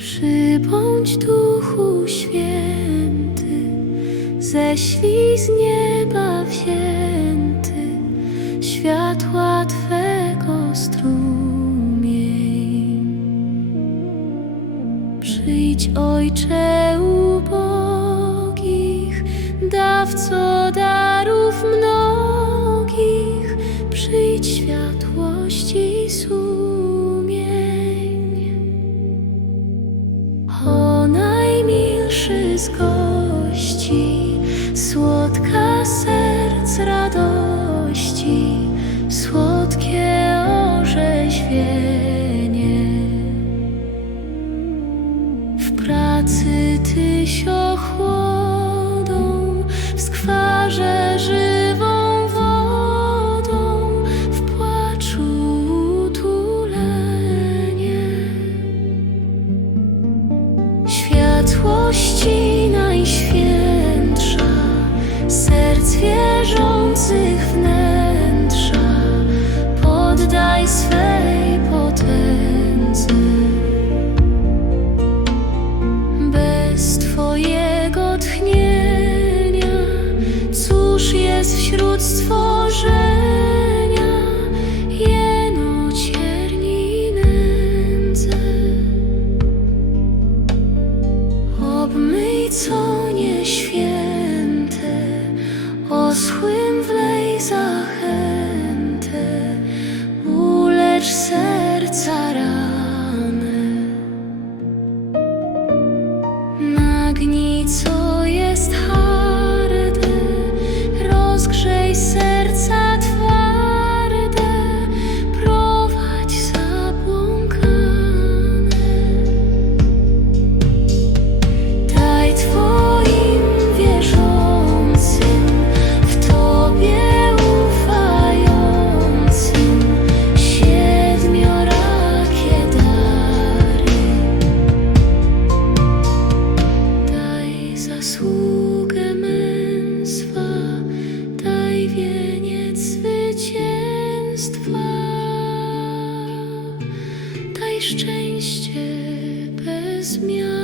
Przybądź Duchu Święty, ześlij z nieba wzięty światła Twego strumień. Przyjdź, Ojcze ubogich, dawco darów mnogich, gości, słodka serc radości, słodkie orzeźwienie. W pracy tyś ochłodą, w skwarze żywą wodą, w płaczu utulenie. Światłości Bez Twojego tchnienia, cóż jest wśród stworzenia? Jeno cierni nędzę. Obmyj co nieświęte, co jest harde, rozgrzej serca szczęście bez miary.